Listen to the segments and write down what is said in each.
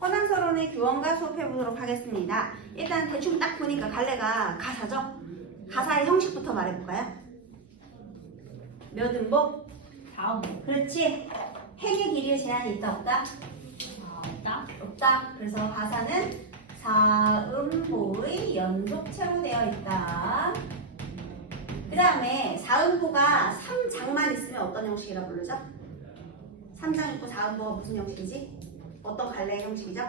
허난서론의 규원과 수업해 보도록 하겠습니다. 일단 대충 딱 보니까 갈래가 가사죠? 가사의 형식부터 말해볼까요? 몇 음보? 4음보. 그렇지. 핵의 길이의 제한이 있다 없다? 있다? 없다. 그래서 가사는 4음보의 연속체로 되어 있다. 그 다음에 4음보가 3장만 있으면 어떤 형식이라 부르죠? 3장 있고 4음보가 무슨 형식이지? 어떤 갈래의 형식이죠?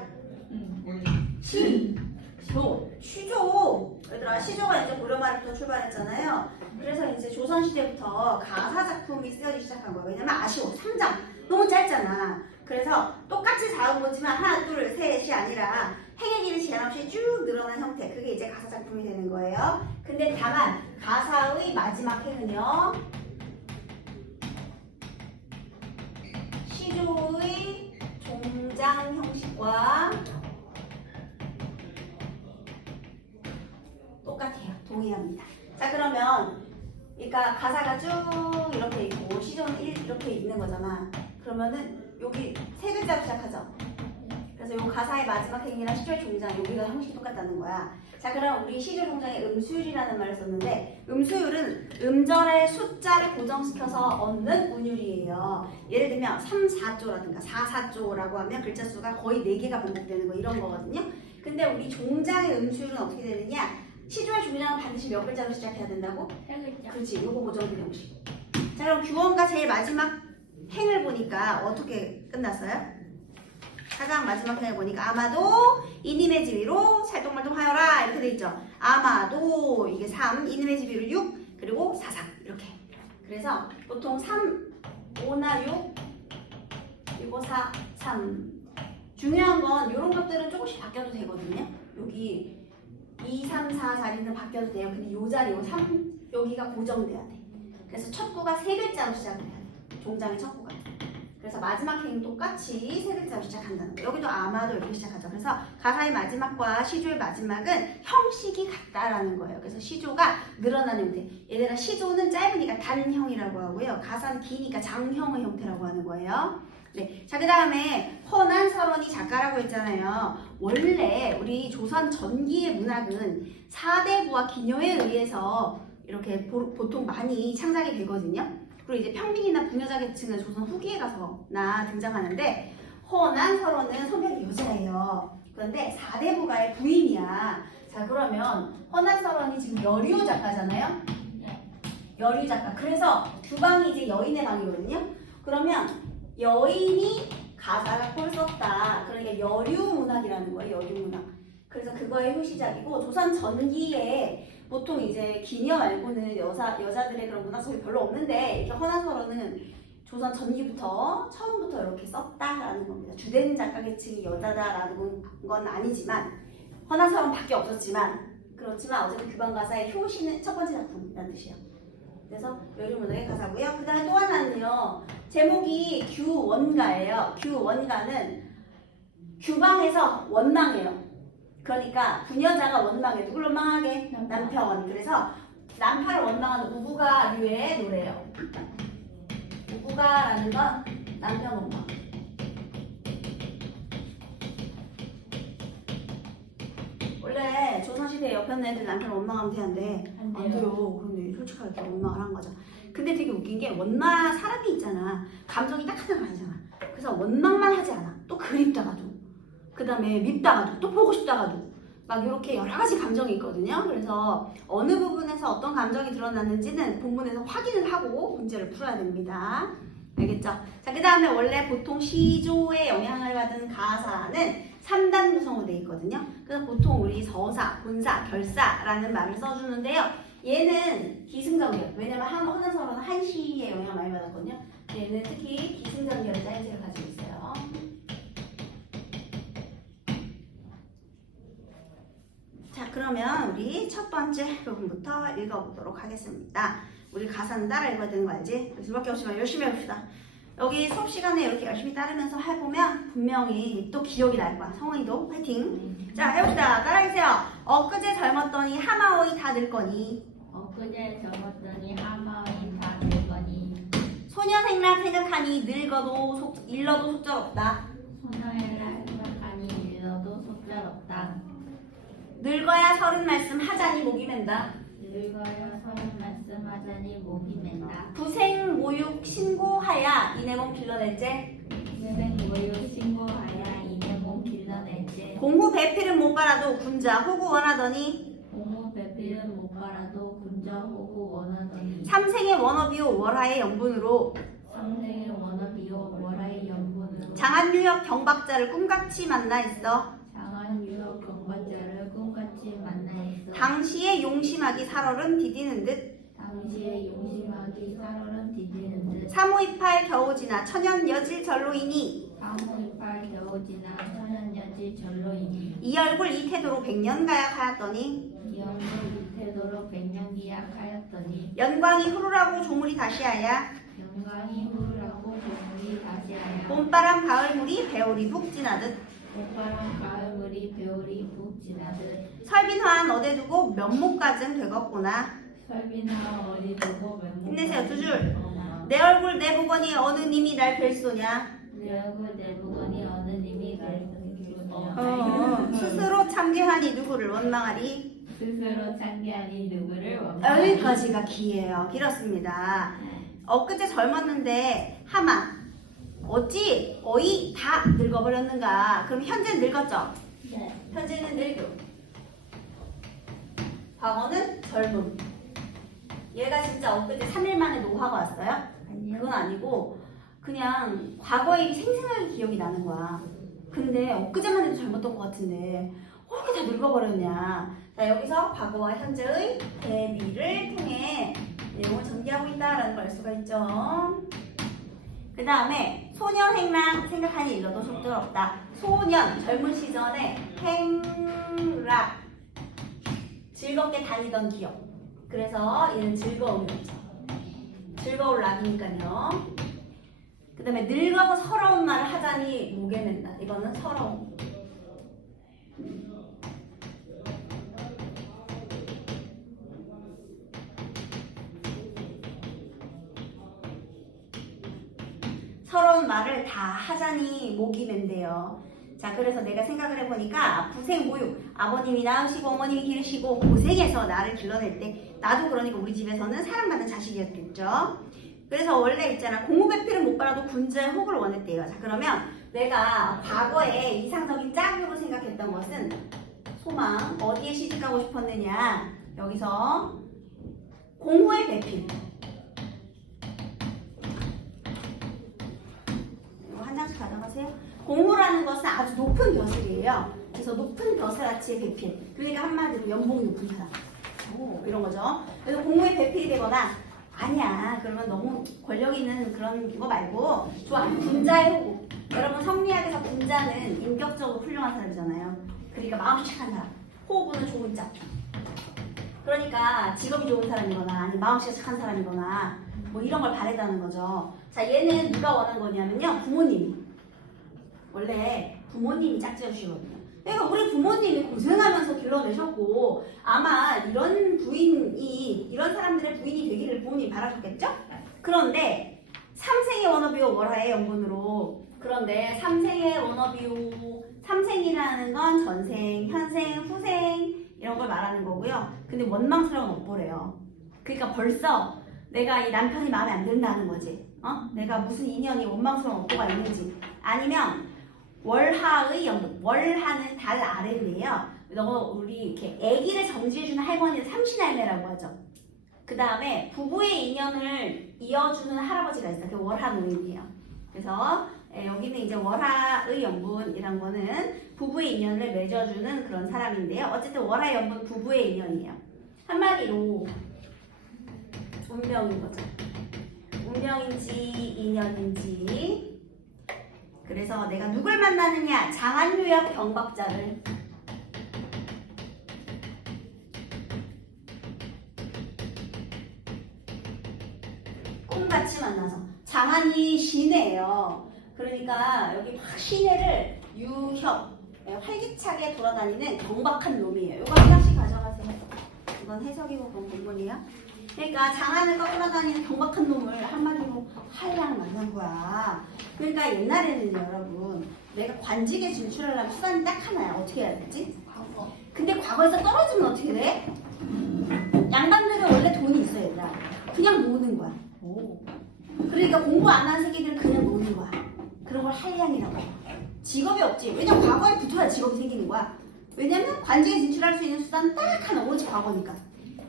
시조. 얘들아, 시조가 이제 고려말부터 출발했잖아요. 그래서 이제 조선시대부터 가사작품이 쓰여지기 시작한 거예요. 왜냐면 아쉬워. 3장. 너무 짧잖아. 그래서 똑같이 4음보지만 하나, 둘, 셋이 아니라 행의 길이 제한 없이 쭉 늘어난 형태. 그게 이제 가사작품이 되는 거예요. 근데 다만 가사의 마지막 행은요. 시조의 종장 형식과 똑같아요. 동의합니다. 자, 그러면 그러니까 가사가 쭉 이렇게 있고 시조는 이렇게 있는 거잖아. 그러면은 여기 세 글자로 시작하죠. 그래서 이 가사의 마지막 행이랑 시조의 종장 여기가 형식이 똑같다는 거야. 자, 그럼 우리 시조 종장에 음수율이라는 말을 썼는데 음수율은 음절의 숫자를 고정시켜서 얻는 운율이에요. 예를 들면 3, 4조라든가 4, 4조라고 하면 글자 수가 거의 4개가 반복되는 거 이런 거거든요. 근데 우리 종장의 음수율은 어떻게 되느냐? 시조의 종장은 반드시 몇 글자로 시작해야 된다고? 3글자. 그렇지. 요거 고정된 형식. 자, 그럼 규원과 제일 마지막 행을 보니까 어떻게 끝났어요? 가장 마지막 행을 보니까 아마도 이님의 지위로 살동말동하여라 이렇게 돼 있죠. 아마도 이게 3, 이님의 지위로 6, 그리고 4, 4 이렇게. 그래서 보통 3, 5나 6, 그리고 4, 3. 중요한 건 이런 것들은 조금씩 바뀌어도 되거든요. 여기 2, 3, 4 자리는 바뀌어도 돼요. 근데 이 자리, 요 3, 여기가 고정돼야 돼. 그래서 첫 구가 세 글자로 시작을 해야 돼. 종장의 첫 구가. 그래서 마지막 행이 똑같이 세 글자로 시작한다는 거예요. 여기도 아마도 이렇게 시작하죠. 그래서 가사의 마지막과 시조의 마지막은 형식이 같다라는 거예요. 그래서 시조가 늘어나는 형태. 얘들아, 시조는 짧으니까 단형이라고 하고요. 가사는 기니까 장형의 형태라고 하는 거예요. 네. 자, 그 다음에 허난설원이 작가라고 했잖아요. 원래 우리 조선 전기의 문학은 사대부와 기녀에 의해서 이렇게 보통 많이 창작이 되거든요. 그리고 이제 평민이나 부녀자 계층은 조선 후기에 가서나 등장하는데 허난설원은 성별이 여자예요. 그런데 사대부가의 부인이야. 자, 그러면 허난설원이 지금 여류 작가잖아요. 여류 작가. 그래서 주방이 이제 여인의 방이거든요. 그러면 여인이 가사작품을 썼다. 그러니까 여류 문학이라는 거예요. 여류 문학. 그래서 그거의 효시작이고 조선 전기에 보통 이제 기녀 말고는 여자들의 그런 문학성이 별로 없는데 이렇게 허난설원은 조선 전기부터 처음부터 이렇게 썼다라는 겁니다. 주된 작가 계층이 여자다라는 건 아니지만 허난설원밖에 없었지만 그렇지만 어쨌든 규방가사의 효시는 첫 번째 작품이라는 뜻이에요. 그래서 여류문학의 가사고요. 그 다음에 또 하나는요. 제목이 규원가예요. 규원가는 규방에서 원망해요. 그러니까 부녀자가 원망해. 누굴 원망하게? 남편. 그래서 남편을 원망하는 우부가류의 노래예요. 우부가라는 건 남편 원망. 원래 조선시대 옆에 애들 남편 원망하면 되는데 안 돼요. 그런데 솔직하게 원망을 한 거죠. 근데 되게 웃긴 게 원망 사람이 있잖아. 감정이 딱 하나가 아니잖아. 그래서 원망만 하지 않아. 또 그립다가도 그 다음에 밉다가도 또 보고 싶다가도 막 이렇게 여러 가지 감정이 있거든요. 그래서 어느 부분에서 어떤 감정이 드러났는지는 본문에서 확인을 하고 문제를 풀어야 됩니다. 알겠죠? 자, 그 다음에 원래 보통 시조의 영향을 받은 가사는 3단 구성으로 되어 있거든요. 그래서 보통 우리 서사, 본사, 결사라는 말을 써주는데요. 얘는 기승전결. 왜냐면 허난설원은 한시의 영향을 많이 받았거든요. 얘는 특히 기승전결의 짜임새를 가지고 있어요. 자, 그러면 우리 첫 번째 부분부터 읽어보도록 하겠습니다. 우리 가사는 따라 읽어야 되는 거 알지? 수밖에 없지만 열심히 해봅시다. 여기 수업 시간에 이렇게 열심히 따르면서 해보면 분명히 또 기억이 날 거야. 성은이도 화이팅! 자, 해봅시다. 따라해주세요. 엊그제 젊었더니 하마오이 다 늙거니. 엊그제 젊었더니 하마오이 다 늙거니. 소년생라 생각하니 늙어도 일러도 속절없다. 소녀의 생각하니 늙어야 서른 말씀 하자니 목이 맨다. 늙어야 서른 말씀하자니 목이 맨다. 부생 모육 신고하야 이내 몸 길러낼제. 인생 모유 신고하야 이내 몸 길러낼제. 공후 배필은 못 빨아도 군자 호구 원하더니 공무 배필은 못 빨아도 군자 호구 원하더니 삼생의 원어비오 월하의 연분으로 삼생의 원어비요 월하의 연분으로 장한유역 경박자를 꿈같이 만나 있어. 장한 유럽 경관자를 꿈같이 만나 있어. 당시에 용심하기 살얼은 디디는 듯 당시에 용심하기 살얼은 디디는 듯. 사무이팔 겨우 지나 천연 여질 절로이니 사무이팔 겨우 지나 천연여지 절로이니 이 얼굴 이 태도로 백년 가약하였더니 이 얼굴 이 태도로 백년 기약하였더니 연광이 후루라고 조물이 다시하야 영광이 후르라고 조물이 다시하여 봄바람 가을물이 배울이 푹 지나듯 봄바람 가을물이 배울이 푹 지나듯. 설빈화한 어대 두고 면목가증 되겠구나. 설비나 어디 두고 멘목. 힘내세요, 두 줄. 내 얼굴 내 보거니 어느 님이 날 뵐소냐. 내 얼굴 내 보거니 어느 님이 날 스스로 참견하니 누구를 원망하리. 스스로 참견하니 누구를 원망하니. 여기까지가 기예요. 길었습니다. 엊그제 젊었는데 하마 어찌 어이 다 늙어버렸는가. 그럼 현재는 늙었죠? 네. 현재는 늙음. 과거는 젊음. 얘가 진짜 엊그제 3일 만에 노화가 왔어요? 아니요. 그건 아니고 그냥 과거의 일이 생생하게 기억이 나는 거야. 근데 엊그제만 해도 젊었던 것 같은데 어떻게 다 늙어버렸냐. 자, 여기서 과거와 현재의 대비를 통해 내용을 전개하고 있다라는 걸 알 수가 있죠. 그 다음에 소년 행랑 생각하니 일러도 속절없다. 소년 젊은 시절에 행락 즐겁게 다니던 기억. 그래서 얘는 즐거움이었죠. 즐거울 락이니까요. 그 다음에 늙어서 서러운 말을 하자니 목에 맨다. 이거는 서러움. 서러운 말을 다 하자니 목이 맨대요. 자, 그래서 내가 생각을 해보니까 부생 모육, 아버님이 낳으시고 어머님이 기르시고 고생해서 나를 길러낼 때 나도 그러니까 우리 집에서는 사랑받는 자식이었겠죠. 그래서 원래 있잖아, 공후배필은 못 빨아도 군자의 혹을 원했대요. 자, 그러면 내가 과거에 이상적인 짝으로 생각했던 것은 소망, 어디에 시집가고 싶었느냐. 여기서 공후의 배필. 이거 한 장씩 가져가세요. 공후라는 것은 아주 높은 벼슬이에요. 그래서 높은 벼슬아치의 배필. 그러니까 한마디로 연봉이 높은 사람. 오, 이런 거죠. 그래서 공후의 배필이 되거나 아니야. 그러면 너무 권력 있는 그런 거 말고 좋아. 군자의 호구. 여러분 성리학에서 군자는 인격적으로 훌륭한 사람이잖아요. 그러니까 마음이 착한 사람. 호구는 좋은 짝. 그러니까 직업이 좋은 사람이거나 아니면 마음씨가 착한 사람이거나 뭐 이런 걸 바래다는 거죠. 자, 얘는 누가 원한 거냐면요. 부모님이. 원래 부모님이 짝지어주시거든요. 그러니까 우리 부모님이 고생하면서 길러내셨고 아마 이런 부인이 이런 사람들의 부인이 되기를 부모님이 바라셨겠죠? 그런데 삼생의 원어비오 월하의 연분으로 그런데 삼생의 원어비오 삼생이라는 건 전생, 현생, 후생 이런 걸 말하는 거고요. 근데 원망스러운 업보래요. 그러니까 벌써 내가 이 남편이 마음에 안 든다는 거지. 내가 무슨 인연이 원망스러운 업보가 있는지 아니면 월하의 연분, 월하는 달 아래인데요. 우리 이렇게 아기를 정지해주는 할머니를 삼신할매라고 하죠. 그 다음에 부부의 인연을 이어주는 할아버지가 있어요. 그게 월하노인이에요. 그래서 여기는 이제 월하의 연분이란 거는 부부의 인연을 맺어주는 그런 사람인데요. 어쨌든 월하의 연분 부부의 인연이에요. 한마디로 운명인 거죠. 운명인지 인연인지. 그래서 내가 누굴 만나느냐? 장한유역 경박자를. 꿈같이 만나서. 장한이 시내예요. 그러니까 여기 확 시내를 유협, 활기차게 돌아다니는 경박한 놈이에요. 이거 한 장씩 가져가세요. 이건 해석이고 그건 본문이야. 그러니까 장안을 꺾으러 다니는 경박한 놈을 한마디로 한량 만난 거야. 그러니까 옛날에는요, 여러분, 내가 관직에 진출하려면 수단이 딱 하나야. 어떻게 해야 되지? 과거. 근데 과거에서 떨어지면 어떻게 돼? 양반들은 원래 돈이 있어야 된다. 그냥 노는 거야. 오. 그러니까 공부 안 하는 새끼들은 그냥 노는 거야. 그런 걸 한량이라고 해. 직업이 없지. 왜냐면 과거에 붙어야 직업이 생기는 거야. 왜냐면 관직에 진출할 수 있는 수단은 딱 하나, 오로지 과거니까.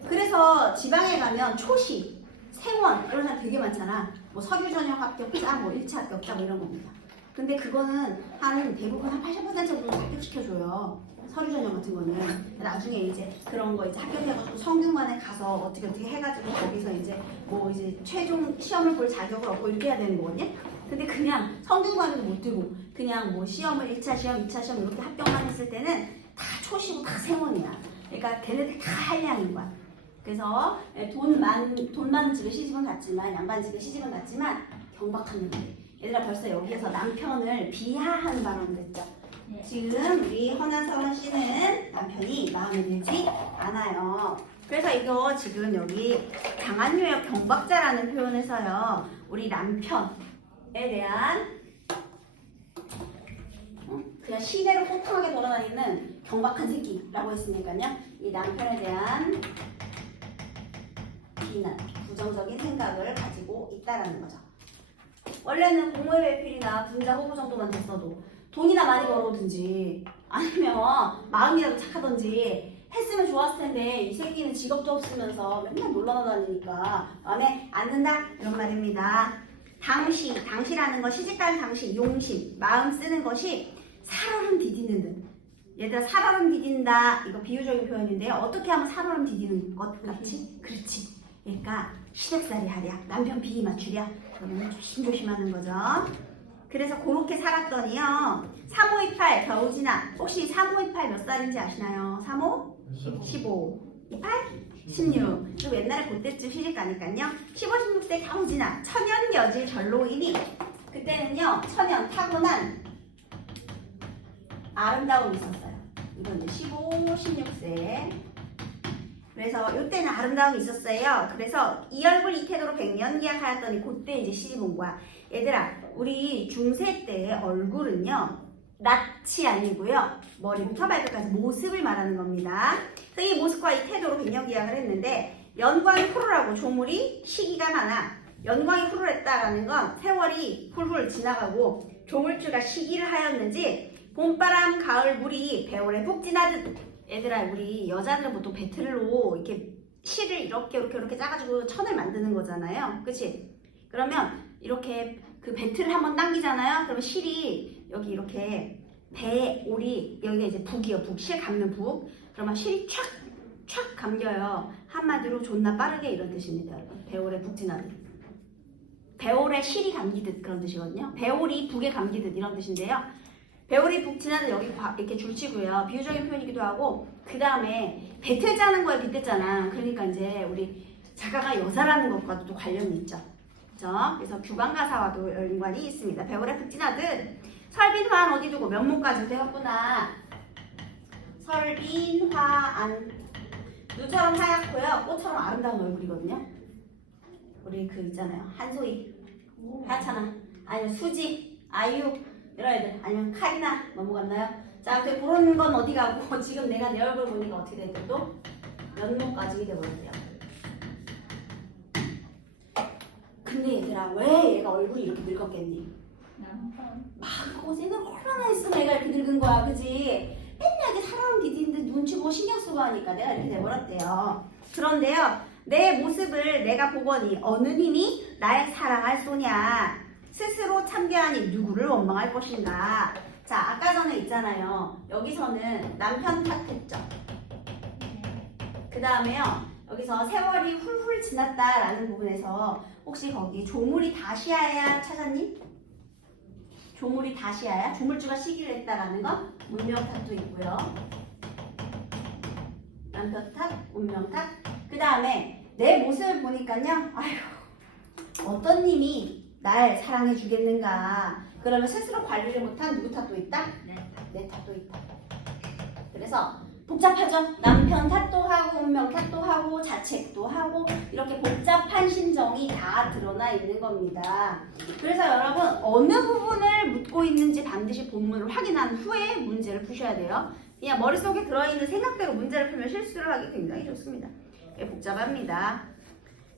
그래서 지방에 가면 초시, 생원 이런 사람 되게 많잖아. 뭐 서류 전형 합격자, 뭐 1차 합격자 뭐 이런 겁니다. 근데 그거는 한 대부분 한 80% 정도 합격시켜줘요. 서류 전형 같은 거는. 나중에 이제 그런 거 이제 합격해가지고 성균관에 가서 어떻게 해가지고 거기서 이제 뭐 이제 최종 시험을 볼 자격을 얻고 이렇게 해야 되는 거거든요. 근데 그냥 성균관에도 못 들고 그냥 뭐 시험을 1차 시험, 2차 시험 이렇게 합격만 했을 때는 다 초시고 다 생원이야. 그러니까 걔네들 다 한량인 거야. 그래서 돈 많은 집에 시집은 갔지만 양반 집에 시집은 갔지만 경박한 놈들. 얘들아 벌써 여기에서 남편을 비하하는 발언을 했죠. 네. 지금 우리 허난서원 씨는 남편이 마음에 들지 않아요. 그래서 이거 지금 여기 장안유역 경박자라는 표현에서요. 우리 남편에 대한 그냥 시내로 호탕하게 돌아다니는 경박한 새끼라고 했으니까요. 이 남편에 대한 비난, 부정적인 생각을 가지고 있다라는 거죠. 원래는 공무회 배필이나 군자 후보 정도만 됐어도 돈이나 많이 벌어오든지 아니면 마음이라도 착하던지 했으면 좋았을 텐데 이 새끼는 직업도 없으면서 맨날 놀러 다니니까 마음에 안 든다 이런 말입니다. 당시라는 거 시집갈 당시 용심, 마음 쓰는 것이 살얼음 디디는 듯. 얘들아 살얼음 디딘다 이거 비유적인 표현인데요. 어떻게 하면 살얼음 디디는 것 같지? 그렇지. 그러니까 시댁살이 하랴, 남편 비위 맞추랴. 그러면 조심조심하는 거죠. 그래서 그렇게 살았더니요. 3528 겨우 지나. 혹시 3528 몇 살인지 아시나요? 35? 15. 28? 16. 그리고 옛날에 그때쯤 시집 가니까요. 15, 16세 겨우 지나. 천연 여질 전로이니. 그때는요. 천연 타고난 아름다움이 있었어요. 이건 이제 15, 16세. 그래서 이때는 아름다움이 있었어요. 그래서 이 얼굴 이 태도로 100년 기약하였더니 그때 이제 시집 온 거야. 얘들아, 우리 중세 때 얼굴은요. 낯이 아니고요. 머리부터 발끝까지 모습을 말하는 겁니다. 그래서 이 모습과 이 태도로 100년 기약을 했는데 연광이 푸르라고 조물이 시기가 많아. 연광이 푸르랬다라는 건 세월이 훌훌 지나가고 조물주가 시기를 하였는지 봄바람 가을 물이 배월에 푹 지나듯. 얘들아 우리 여자들은 보통 배틀로 이렇게 실을 이렇게 짜가지고 천을 만드는 거잖아요. 그치? 그러면 이렇게 그 배틀을 한번 당기잖아요. 그러면 실이 여기 이렇게 배올이 여기가 이제 북이요. 북. 실 감는 북. 그러면 실이 촥 감겨요. 한마디로 존나 빠르게 이런 뜻입니다. 여러분. 배올에 북 지나듯. 배올에 실이 감기듯 그런 뜻이거든요. 배올이 북에 감기듯 이런 뜻인데요. 배울이 북지나는 여기 이렇게 줄치고요. 비유적인 표현이기도 하고 그 다음에 배틀 짜는 거에 빗댔잖아. 그러니까 이제 우리 작가가 여자라는 것과도 또 관련이 있죠. 그죠? 그래서 규방가사와도 연관이 있습니다. 배울에 북지나듯 설빈화안 어디 두고 면목까지 되었구나. 설빈화안 눈처럼 하얗고요. 꽃처럼 아름다운 얼굴이거든요. 우리 그 있잖아요. 한소희 하얗잖아. 아니면 수지, 아이유 이런 애들 아니면 카리나 넘어갔나요? 자, 아무튼 그런 건 어디 가고 지금 내가 내 얼굴 보니까 어떻게 되죠? 면목까지 돼버렸대요. 근데 얘들아 왜 얘가 얼굴이 이렇게 늙었겠니? 남편. 막 고생을 얼마나 했으면 얘가 이렇게 늙은 거야, 그지? 맨날 이렇게 사람 디디는데 눈치 보고 신경 쓰고 하니까 내가 이렇게 돼버렸대요. 그런데요, 내 모습을 내가 보거니 어느 님이 날 사랑할 소냐? 스스로 참견하니 누구를 원망할 것인가? 자, 아까 전에 있잖아요. 여기서는 남편 탓했죠. 그 다음에요. 여기서 세월이 훌훌 지났다라는 부분에서 혹시 거기 조물이 다시아야 찾았니? 조물이 다시아야? 조물주가 시기를 했다라는 건 운명 탓도 있고요. 남편 탓, 운명 탓. 그 다음에 내 모습을 보니까요. 아휴, 어떤 님이 날 사랑해 주겠는가. 그러면 스스로 관리를 못한 누구 탓도 있다? 내 탓도 있다. 그래서 복잡하죠? 남편 탓도 하고 운명 탓도 하고 자책도 하고 이렇게 복잡한 심정이 다 드러나 있는 겁니다. 그래서 여러분 어느 부분을 묻고 있는지 반드시 본문을 확인한 후에 문제를 푸셔야 돼요. 그냥 머릿속에 들어있는 생각대로 문제를 풀면 실수를 하기 굉장히 좋습니다. 복잡합니다.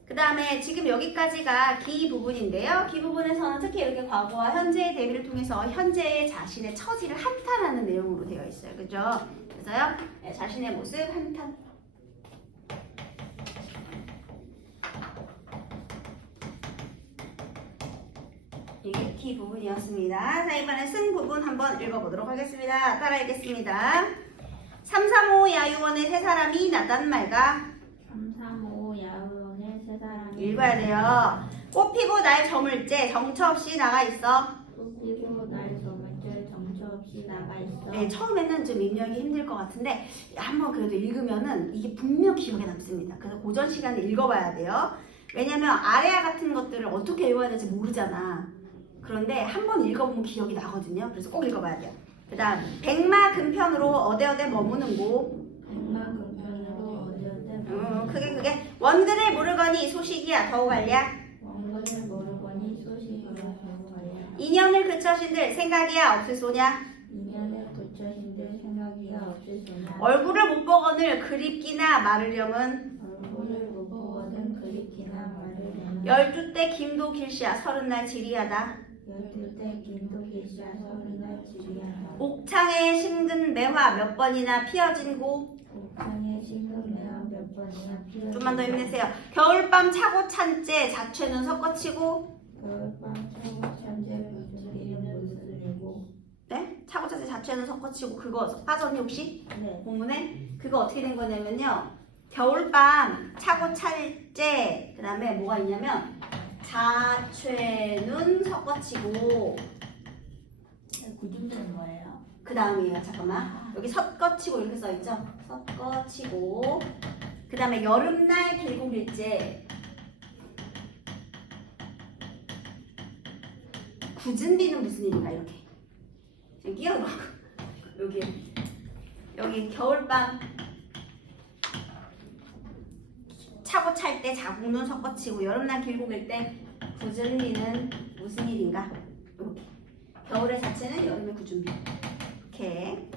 그 다음에 지금 여기까지가 기 부분인데요. 기 부분에서는 특히 이렇게 과거와 현재의 대비를 통해서 현재의 자신의 처지를 한탄하는 내용으로 되어 있어요. 그죠? 그래서요. 네, 자신의 모습 한탄. 이게 기 부분이었습니다. 자, 이번에 승 부분 한번 읽어보도록 하겠습니다. 따라 읽겠습니다. 335 야유원의 세 사람이 나단 말가 335 야후원의 세 사람이 읽어야 돼요. 꽃피고 날 저물째 정처 없이 나가 있어. 꽃피고 날 저물째 정처 없이 나가 있어. 네, 처음에는 좀 입력이 힘들 것 같은데 한번 그래도 읽으면은 이게 분명 기억에 남습니다. 그래서 고전 시간에 읽어봐야 돼요. 왜냐면 아래아 같은 것들을 어떻게 읽어야 될지 모르잖아. 그런데 한번 읽어보면 기억이 나거든요. 그래서 꼭 읽어봐야 돼요. 그 다음 백마 근편으로 어데어데 머무는고 백마금편으로 어디어데 그게 원근을 모르거니 소식이야 더욱 알랴 원근을 모르거니 소식이야 더욱 알랴 인연을 그쳐신들 생각이야 없으소냐 인연에 붙여신들 생각이야 없으소냐 얼굴을 못 보거늘 그립기나 마르령은 얼굴을 못 보거든 그립기나 말을 12대 김도 길시야 30날 지리하다 12대 김도기시야 30날 지리하다 옥창에 심근 매화 몇 번이나 피어진 고 옥상에 싱글매와 몇 번이나 피어 좀만 더 힘내세요. 겨울밤 차고 찬째 자취는 섞어치고 겨울밤 차고 천재 무슨 무슬리고 네? 차고 찬째 자취는 섞어치고 그거 빠졌니 혹시? 네 본문에? 그거 어떻게 된 거냐면요. 겨울밤 차고 찰째 그 다음에 뭐가 있냐면 자취는 섞어치고 구중되는 거예요? 그 다음이에요. 잠깐만. 여기 섞어치고 이렇게 써있죠? 섞어치고 그 다음에 여름날 길고길째 굳은 비는 무슨 일인가 이렇게 지금 끼워놓고 여기 겨울밤 차고 찰 때 자국눈 섞어치고 여름날 길고길 때 굳은 비는 무슨 일인가 이렇게 겨울의 자체는 여름의 굳은 비 이렇게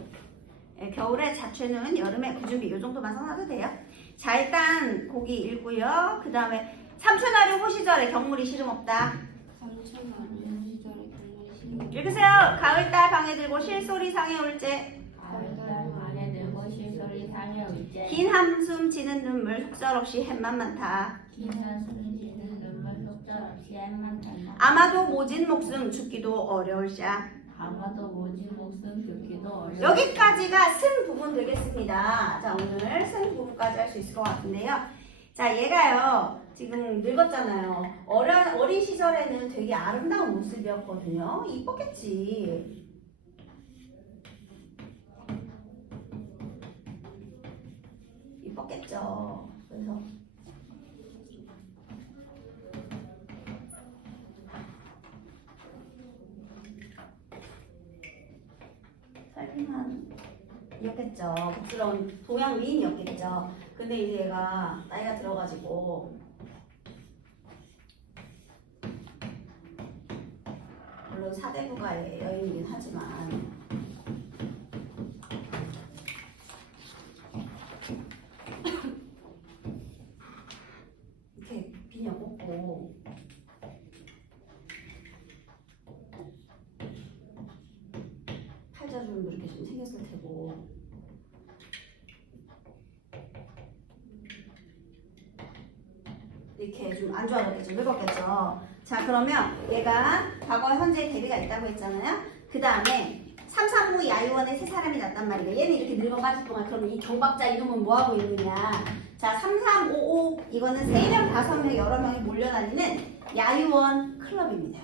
네, 겨울의 자체는 여름의 굳은 비 이 정도만 써놔도 돼요. 자 일단 거기 읽고요. 그 다음에 삼촌아류 호시절에 경물이 시름없다. 삼촌아류 시절에 경물이 시름 읽으세요. 가을달 방에 들고 실소리 상에 올제 가을달 방에 들고 실소리 상에 올제 긴 한숨 지는 눈물 속절없이 햇만 많다. 긴 한숨 지는 눈물 속절없이 햇만 탄다 아마도 모진 목숨 죽기도 어려울샤. 아마도 모진 목숨 죽기도 어려워 여기까지가 승 부분 되겠습니다. 자 오늘 승 부분까지 할 수 있을 것 같은데요. 자 얘가요 지금 늙었잖아요. 어린 시절에는 되게 아름다운 모습이었거든요. 이뻤겠지. 이뻤겠죠. 그래서 살림한이었겠죠. 복스러운 동양 위인이었겠죠. 근데 이제 얘가 나이가 들어가지고 물론 사대부가의 여인이긴 하지만 이렇게 비녀 꽂고 팔자주름도 이렇게 좀 생겼을 테고 이렇게 좀 안 좋아졌겠죠. 늙었겠죠. 자 그러면 얘가 과거 현재 대비가 있다고 했잖아요. 그 다음에 335 야유원에 세 사람이 났단 말이에요. 얘는 이렇게 늙어 빠질 동안 그러면 이 경박자 이름은 뭐하고 있느냐. 자 3355 이거는 3명 5명 여러 명이 몰려다니는 야유원 클럽입니다.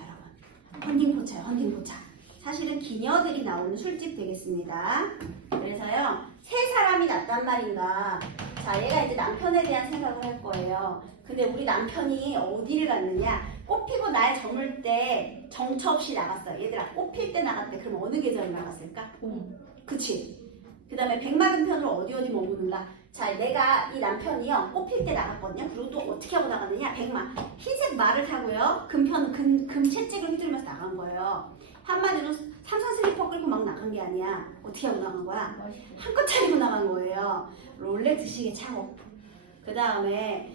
여러분 헌팅포차요. 헌팅포차. 사실은 기녀들이 나오는 술집 되겠습니다. 그래서요 세 사람이 났단 말인가. 자 얘가 이제 남편에 대한 생각을 할 거예요. 근데 우리 남편이 어디를 갔느냐. 꽃피고 날 저물 때 정처 없이 나갔어요. 얘들아 꽃필 때 나갔대. 그럼 어느 계절에 나갔을까? 봄 그치. 그 다음에 백마근편으로 어디 머무는가. 자, 내가 이 남편이요 꽃필 때 나갔거든요. 그리고 또 어떻게 하고 나갔느냐. 백마 흰색 말을 타고요. 금 채찍을 휘두르면서 나간 거예요. 한마디로 삼선 슬리퍼 끌고 막 나간 게 아니야. 어떻게 하고 나간 거야? 한껏 차리고 나간 거예요. 롤렉스 시계 차고. 그 다음에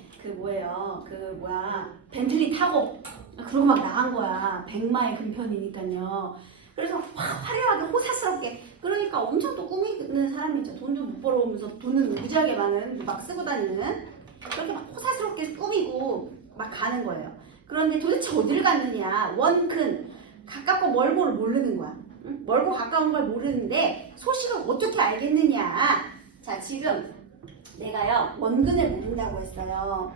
벤틀리 타고. 그러고 막 나간 거야. 백마의 근편이니까요. 그래서 확 화려하게 호사스럽게. 그러니까 엄청 또 꾸미는 사람이죠. 돈도 못 벌어오면서 돈은 무지하게 많은 막 쓰고 다니는. 그렇게 막 호사스럽게 꾸미고 막 가는 거예요. 그런데 도대체 어디를 갔느냐. 원근 가깝고 멀고를 모르는 거야. 응? 멀고 가까운 걸 모르는데 소식을 어떻게 알겠느냐. 자, 지금 내가요 원근을 모른다고 했어요.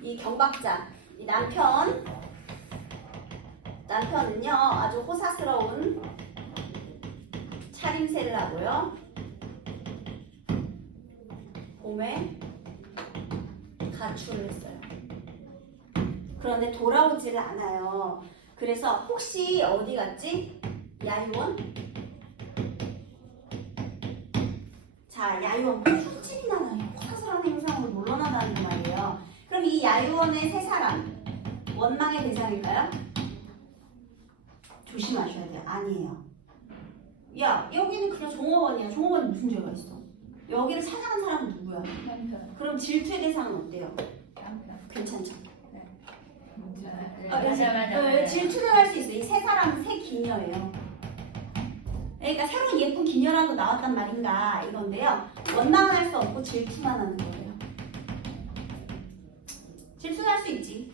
이 경박자, 이 남편은요 아주 호사스러운 차림새를 하고요. 봄에 가출을 했어요. 그런데 돌아오지를 않아요. 그래서 혹시 어디 갔지? 야유원? 자, 야유원 술집이 나나요? 호사스러운 행상으로 물러나다는 말이에요. 그럼 이 야유원의 세 사람 원망의 대상일까요? 조심하셔야 돼요. 아니에요. 야, 여기는 그냥 종업원이야. 종업원이 무슨 죄가 있어? 여기를 찾아간 사람은 누구야? 남편. 그럼 질투의 대상은 어때요? 남편. 괜찮죠? 맞아. 질투를 할 수 있어요. 이 세 사람은 세 기녀예요. 그러니까 새로운 예쁜 기녀라고 나왔단 말인가 이건데요. 원망은 할 수 없고 질투만 하는 거예요. 질투는 할 수 있지.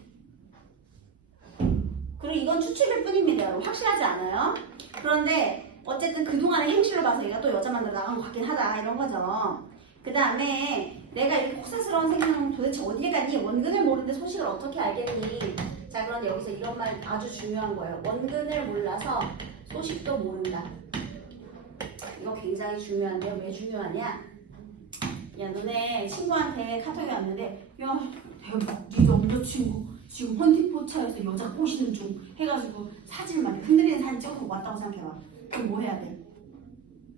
그리고 이건 추측일 뿐입니다. 여러분. 확실하지 않아요. 그런데 어쨌든 그동안의 행실로 봐서 얘가 또 여자 만나러 나간 것 같긴 하다 이런 거죠. 그 다음에 내가 이렇게 호사스러운 생명은 도대체 어디에 갔니? 원근을 모르는데 소식을 어떻게 알겠니? 자, 그런데 여기서 이런 말 아주 중요한 거예요. 원근을 몰라서 소식도 모른다. 이거 굉장히 중요한데요. 왜 중요하냐? 야, 너네 친구한테 카톡이 왔는데 야, 대박, 네 남자친구 지금 헌팅포차에서 여자 꼬시는 중 해가지고 사진 막 흔들리는 사진 찍어서 왔다고 생각해봐. 그럼 뭐 해야 돼?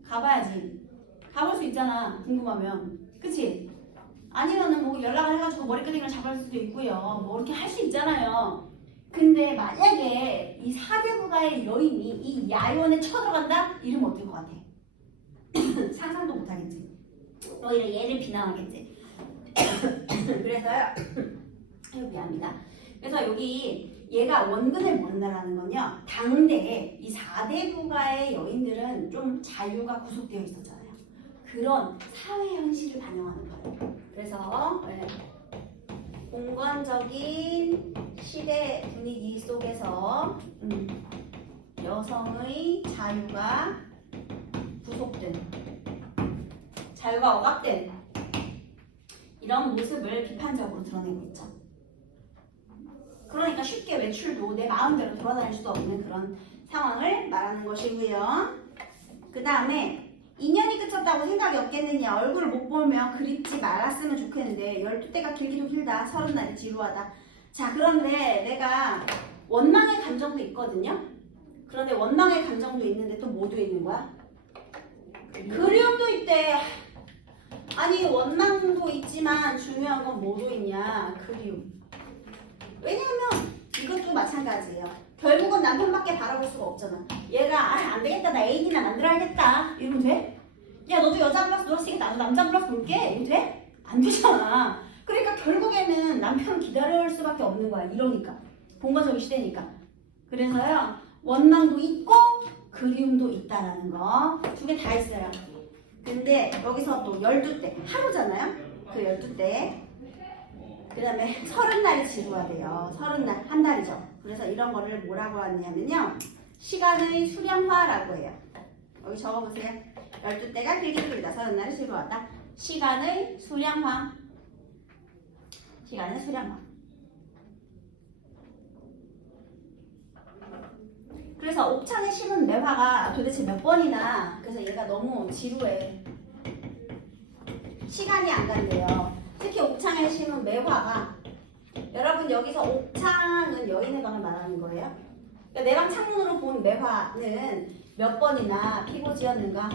가봐야지. 가볼 수 있잖아. 궁금하면. 그치? 아니면은 뭐 연락을 해가지고 머리끄댕이를 잡을 수도 있고요. 뭐 이렇게 할 수 있잖아요. 근데 만약에 이 사대부가의 여인이 이 야유원에 쳐들어간다? 이러면 어떨 것 같아? 상상도 못하겠지. 오히려 얘를 비난하겠지. 그래서요. 아유, 미안합니다. 그래서 여기 얘가 원근을 모른다라는 건요. 당대에 이 4대 부가의 여인들은 좀 자유가 구속되어 있었잖아요. 그런 사회 현실을 반영하는 거예요. 그래서 공간적인 시대 분위기 속에서 여성의 자유가 구속된, 자유가 억압된 이런 모습을 비판적으로 드러내고 있죠. 그러니까 쉽게 외출도 내 마음대로 돌아다닐 수 없는 그런 상황을 말하는 것이고요. 그 다음에 인연이 끝쳤다고 생각이 없겠느냐. 얼굴을 못 보면 그립지 말았으면 좋겠는데 12대가 길기도 길다. 30날이 지루하다. 자, 그런데 내가 원망의 감정도 있거든요. 그런데 원망의 감정도 있는데 또 뭐도 있는 거야? 그리움도 있대. 아니, 원망도 있지만 중요한 건 뭐도 있냐? 그리움. 왜냐면 이것도 마찬가지예요. 결국은 남편밖에 바라볼 수가 없잖아. 얘가 안 되겠다, 나 애인이나 만들어야겠다 이러면 돼? 야, 너도 여자 블라우스 놀았으니까 나도 남자 블라우스 놀게 이러면 돼? 안 되잖아. 그러니까 결국에는 남편 기다릴 수밖에 없는 거야. 이러니까 본거적인 시대니까. 그래서요, 원망도 있고 그리움도 있다라는 거 두 개 다 있어요. 근데 여기서 또 12대 하루잖아요. 그 12대 그 다음에 30날이 지루하대요. 30날, 한 달이죠. 그래서 이런 거를 뭐라고 하냐면요. 시간의 수량화라고 해요. 여기 적어보세요. 12대가 길게 길다. 30날이 지루하다. 시간의 수량화. 시간의 수량화. 그래서 옥창에 심은 매화가 도대체 몇 번이나, 그래서 얘가 너무 지루해. 시간이 안 간대요. 특히 옥창에 심은 매화가, 여러분 여기서 옥창은 여인의 방을 말하는 거예요. 그러니까 내 방 창문으로 본 매화는 몇 번이나 피고 지었는가?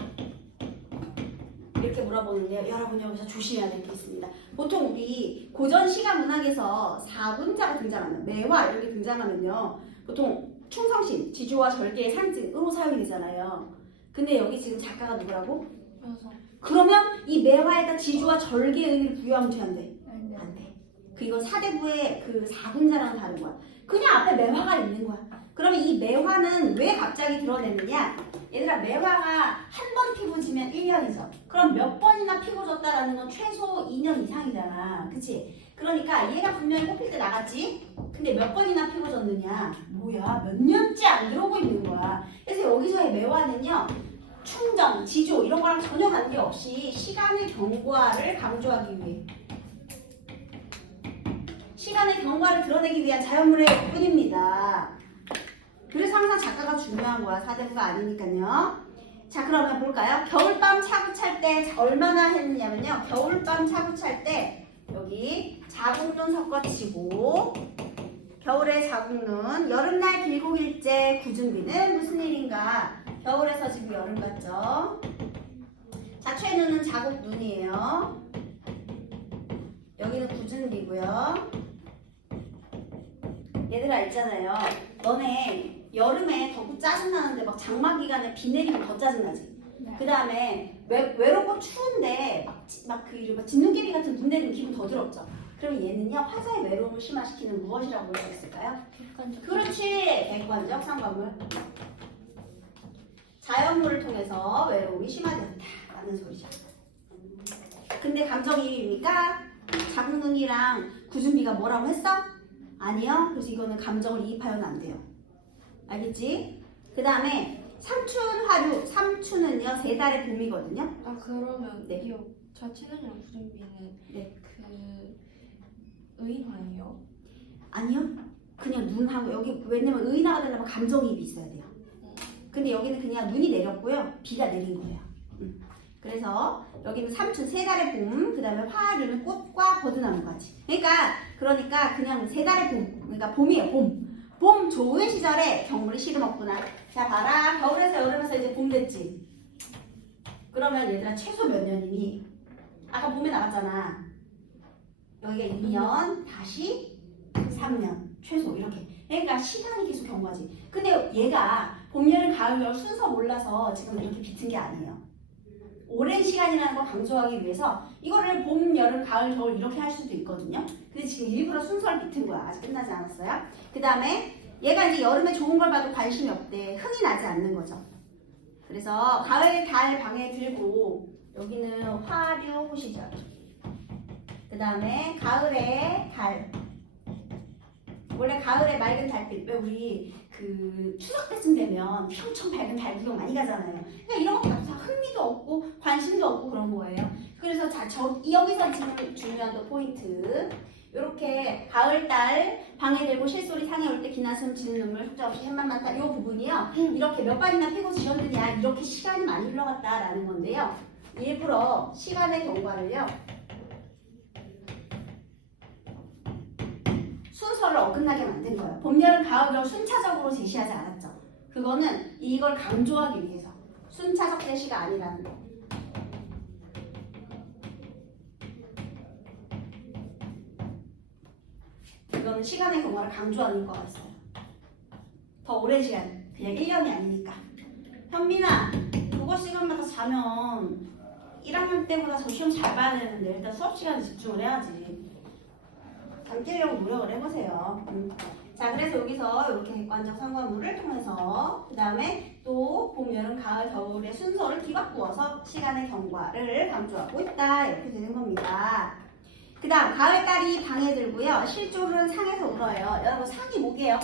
이렇게 물어보는데요. 여러분 여기서 조심해야 될 게 있습니다. 보통 우리 고전 시가 문학에서 사군자가 등장하면 매화 이렇게 등장하면요. 보통 충성심, 지조와 절개의 상징으로 사용이 되잖아요. 근데 여기 지금 작가가 누구라고? 그러면 이 매화에다 지조와 절개의 의미를 부여하면 돼, 안 돼? 안 돼. 이건 사대부의 그 사군자랑 다른 거야. 그냥 앞에 매화가 있는 거야. 그러면 이 매화는 왜 갑자기 드러내느냐? 얘들아, 매화가 한 번 피고지면 1년이죠. 그럼 몇 번이나 피고졌다라는 건 최소 2년 이상이잖아. 그치? 그러니까 얘가 분명히 뽑힐 때 나갔지? 근데 몇 번이나 피고졌느냐? 뭐야? 몇 년째 안 들어오고 있는 거야. 그래서 여기서의 매화는요. 충정, 지조 이런 거랑 전혀 관계없이 시간의 경과를 강조하기 위해 시간의 경과를 드러내기 위한 자연물의 뿐입니다. 그래서 항상 작가가 중요한 거야. 사대부가 아니니까요. 자, 그러면 볼까요? 겨울밤 차고 찰 때 얼마나 했느냐면요. 겨울밤 차고 찰 때 여기 자국눈 섞어치고 겨울에 자국눈 여름날 길고길째 구준비는 무슨 일인가? 겨울에서 지금 여름 같죠? 자초의 눈은 자국눈이에요. 여기는 구준비고요. 얘들아 있잖아요. 너네 여름에 덥고 짜증나는데 막 장마 기간에 비 내리면 더 짜증나지. 그 다음에 외롭고 추운데 막 진눈깨비 같은 눈 내리면 기분 더 더럽죠. 그럼 얘는요 화사의 외로움을 심화시키는 무엇이라고 볼 수 있을까요? 그렇지, 객관적 상관물. 자연물을 통해서 외로움이 심화되었다라는 소리죠. 근데 감정이입니까? 자국눈이랑 구준비가 뭐라고 했어? 아니요. 그래서 이거는 감정을 이입하여는 안 돼요. 알겠지? 그 다음에 삼춘, 화류. 삼춘은요 3달의 봄이거든요. 아 그러면 네. 이 자취는이랑 구준비는 네. 그 의인화예요? 아니요. 그냥 눈하고 여기 왜냐면 의인화가 되려면 감정이입이 있어야 돼요. 근데 여기는 그냥 눈이 내렸고요. 비가 내린 거예요. 그래서 여기는 삼춘 3달의 봄, 그 다음에 화류는 꽃과 버드나무까지. 그러니까 그냥 3달의 봄, 그러니까 봄이에요. 봄 좋은 시절에 경물이 씨를 먹구나. 자 봐라, 겨울에서 여름에서 이제 봄 됐지. 그러면 얘들아 최소 몇 년이니? 아까 봄에 나갔잖아. 여기가 2년, 다시 3년, 최소 이렇게. 그러니까 시간이 계속 경과지. 근데 얘가 봄, 여름, 가을, 겨울 순서 몰라서 지금 이렇게 비튼 게 아니에요. 오랜 시간이라는 걸 강조하기 위해서 이거를 봄, 여름, 가을, 겨울 이렇게 할 수도 있거든요. 근데 지금 일부러 순서를 비튼 거야. 아직 끝나지 않았어요. 그 다음에 얘가 이제 여름에 좋은 걸 봐도 관심이 없대. 흥이 나지 않는 거죠. 그래서 가을, 달 방에 들고 여기는 화류 시절. 그 다음에 가을에 달. 원래 가을에 맑은 달빛, 왜 우리 그 추석 때쯤 되면 엄청 밝은 달 구경 많이 가잖아요. 그러니까 이런 거 다 흥미도 없고 관심도 없고 그런 거예요. 그래서 여기서 지금 중요한 또 포인트. 이렇게 가을달 방에 들고 실소리 상에 올 때 기나슴 지는 눈물 흑자 없이 햇만 많다. 이 부분이요. 이렇게 몇 번이나 피고 지었느냐 이렇게 시간이 많이 흘러갔다라는 건데요. 일부러 시간의 경과를요. 순서를 어긋나게 만든 거예요. 봄, 여름, 가을, 겨울 순차적으로 제시하지 않았죠. 그거는 이걸 강조하기 위해서 순차적 제시가 아니라는 거. 이거는 시간의 경과를 강조하는 거가 있어요. 더 오랜 시간, 그냥 1년이 아니니까. 현민아, 국어 시간마다 자면 1학년 때보다 저 시험 잘 봐야 되는데 일단 수업 시간에 집중을 해야지. 잠 깨려고 노력을 해보세요. 자, 그래서 여기서 이렇게 객관적 상관물을 통해서 그 다음에 또 봄, 여름, 가을, 겨울의 순서를 뒤바꾸어서 시간의 경과를 강조하고 있다. 이렇게 되는 겁니다. 그 다음 가을달이 방에 들고요. 실조는 상에서 울어요. 여러분 상이 뭐게요?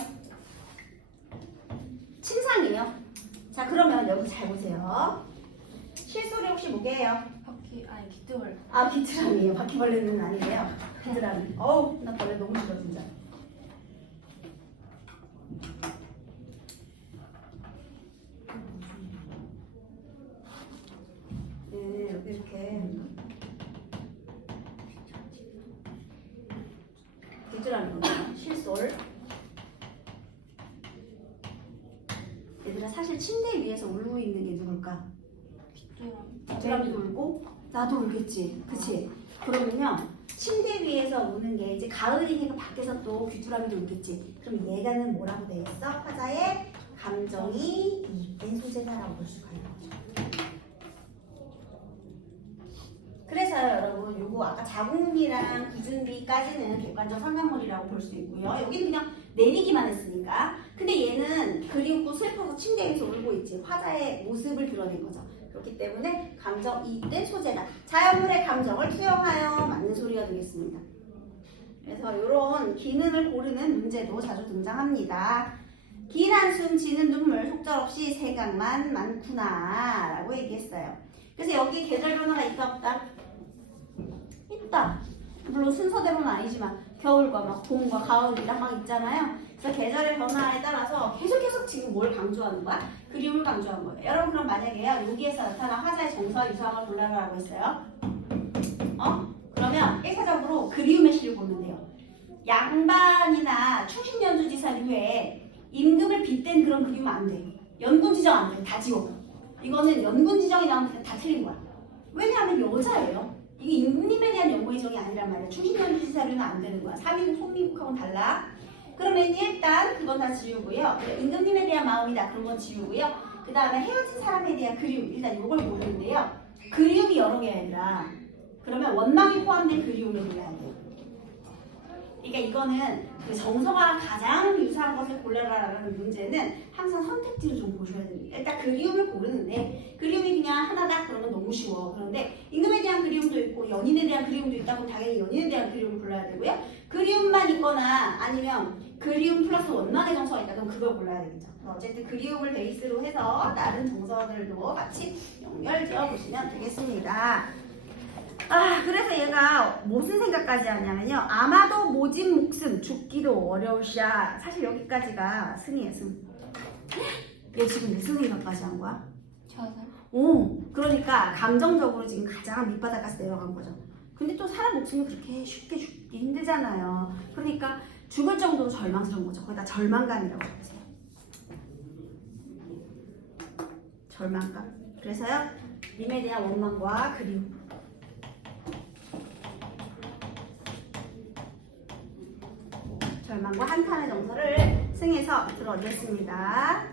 침상이에요. 자, 그러면 여기 잘 보세요. 실소리 혹시 뭐게요? 바퀴 아니 깃털. 아, 귀뚜라미예요. 바퀴벌레는 아니에요. 귀뚜라미. 어우, 나 벌레 너무 싫어 진짜. 네, 여기 이렇게 귀뚜라미거든요. 실솔. 얘들아, 사실 침대 위에서 울고 있는 게 누굴까? 깃털. 귀뚜라미도 울고 나도 울겠지. 그치? 그러면요. 침대 위에서 우는 게 이제 가을이니까 밖에서 또 귀뚜라미도 울겠지. 그럼 얘가는 뭐라고 되겠어? 화자의 감정이 이입된 소재다라고 볼 수가 있는 거죠. 그래서요, 여러분, 요거 아까 자궁이랑 구준비까지는 객관적 상관물이라고 볼 수 있고요. 여기는 그냥 내리기만 했으니까. 근데 얘는 그리고 슬퍼서 침대에서 울고 있지. 화자의 모습을 드러낸 거죠. 그렇기 때문에 감정 이입된 소재다. 자연물의 감정을 투영하여 맞는 소리가 되겠습니다. 그래서 이런 기능을 고르는 문제도 자주 등장합니다. 긴 한숨 지는 눈물 속절없이 생각만 많구나 라고 얘기했어요. 그래서 여기 계절 변화가 있다 없다? 있다. 물론 순서대로는 아니지만 겨울과 막 봄과 가을이랑 막 있잖아요. 그래서 계절의 변화에 따라서 계속 지금 뭘 강조하는 거야? 그리움을 강조하는 거예요. 여러분 그럼 만약에요 여기에서 나타난 화자의 정서와 유사함을 골라라고 했어요. 그러면 1차적으로 그리움의 시를 보면 돼요. 양반이나 충신연주지사류에 임금을 빗댄 그런 그림은 안 돼. 연군지정 안 돼. 다 지워. 이거는 연군지정이 나오면 다 틀린 거야. 왜냐하면 여자예요. 이게 임금님에 대한 연구의정이 아니란 말이야. 충신연주지사류는 안 되는 거야. 사민국, 송민국하고는 달라. 그러면 일단 그건 다 지우고요. 임금님에 대한 마음이다. 그런 건 지우고요. 그 다음에 헤어진 사람에 대한 그리움. 일단 이걸 모르는데요. 그리움이 여러 개가 아니라 그러면 원망이 포함된 그리움을 골라야 돼요. 그러니까 이거는 그 정서가 가장 유사한 것을 골라라라는 문제는 항상 선택지를 좀 보셔야 됩니다. 일단 그리움을 고르는데 그리움이 그냥 하나다 그러면 너무 쉬워. 그런데 임금에 대한 그리움도 있고 연인에 대한 그리움도 있다고 당연히 연인에 대한 그리움을 골라야 되고요. 그리움만 있거나 아니면 그리움 플러스 원망의 정서가 있다 그럼 그걸 골라야 되겠죠. 어쨌든 그리움을 베이스로 해서 다른 정서들도 같이 연결지어 보시면 되겠습니다. 그래서 얘가 무슨 생각까지 하냐면요. 아마도 모진 목숨 죽기도 어려우샤. 사실 여기까지가 승이에요, 승. 얘 지금 무슨 생각까지 한 거야? 자살? 그러니까 감정적으로 지금 가장 밑바닥까지 내려간 거죠. 근데 또 사람 목숨이 그렇게 쉽게 죽기 힘들잖아요. 그러니까 죽을 정도로 절망스러운 거죠. 거기다 절망감이라고 적으세요. 절망감. 그래서요, 님에 대한 원망과 그리움. 절망과 한탄의 정서를 승에서 드러냈습니다.